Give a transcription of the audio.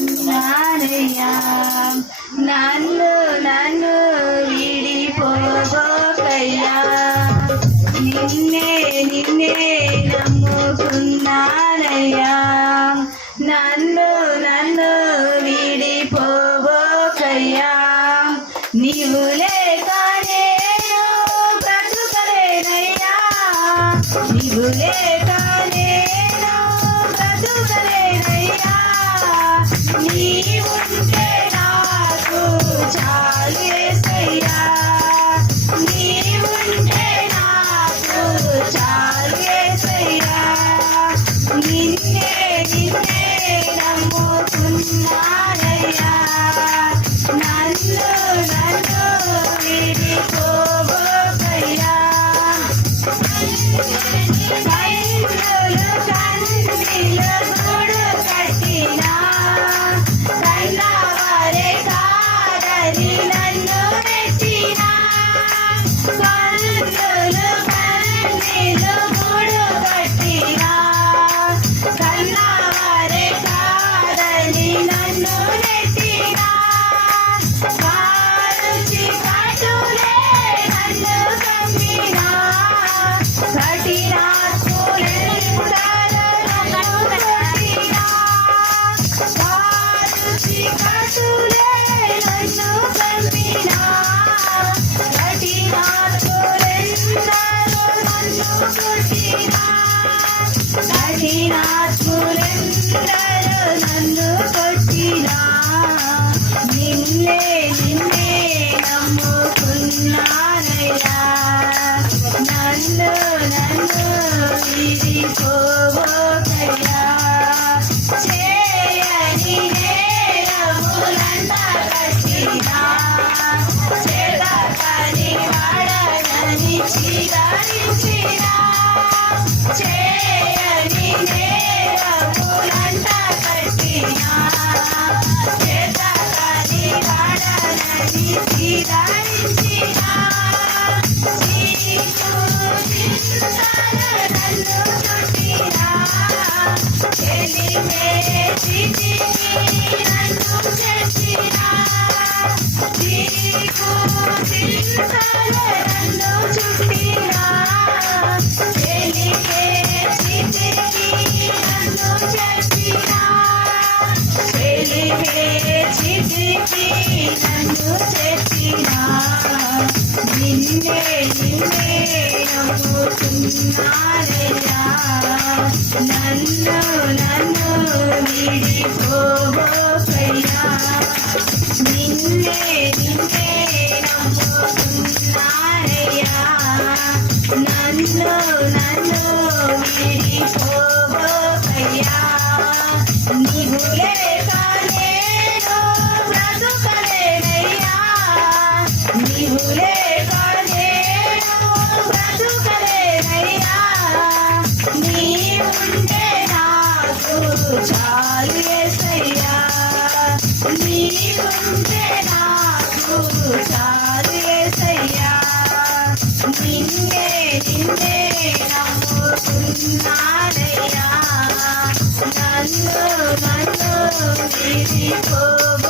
నమ్ముకున్నానయ్యా నన్ను నన్ను విడిపోబోకయ్యా నిన్నే నిన్నే నమ్ముకున్నానయ్యా నన్ను నన్ను విడిపోబోకయ్యా నీవు లేక నేను బ్రతుకలేనయ్యా నీవు లేక నేను బ్రతుకలేనయ్యా నీవుంటే నాకు చాలు యేసయ్యా నీవుంటే నాకు చాలు యేసయ్యా నిన్నే నిన్నే నమ్ముకున్నానయ్యా నన్ను నన్ను విడిపోబోకయ్యా నన్ను కొట్టినా నిన్నే నిన్నే నమ్ముకున్నానయ్యా నన్ను నన్ను విడిపోబోకయ్యా చేయని నేరములంతా కట్టినా చేతకాని వాడనని చీదరించినా చేయని నేరములంతా కట్టినా చేతకాని వాడనని చీదరించినా నన్ను చుట్టినా చెలిమే చితికి నన్ను చేసినా నన్ను చుట్టినా చెలిమే చితికి నన్ను చేసినా చెలిమే చితికి నన్ను చేసినా నిన్నే నిన్నే నమ్ముకున్నానయ్యా నన్ను నన్ను విడిపోబోకయ్యా నిన్నే నిన్నే నమ్ముకున్నానయ్యా నన్ను నన్ను విడిపోబోకయ్యా నీవు లేక నేను బ్రతుకలేనయ్యా నీవు లేక నేను బ్రతుకలేనయ్యా నీవుంటే నాకు చాలు యేసయ్యా నీవుంటే నాకు చాలు యేసయ్యా నిన్నే నిన్నే నమ్ముకున్నానయ్యా నన్ను నన్ను విడిపోబోకయ్యా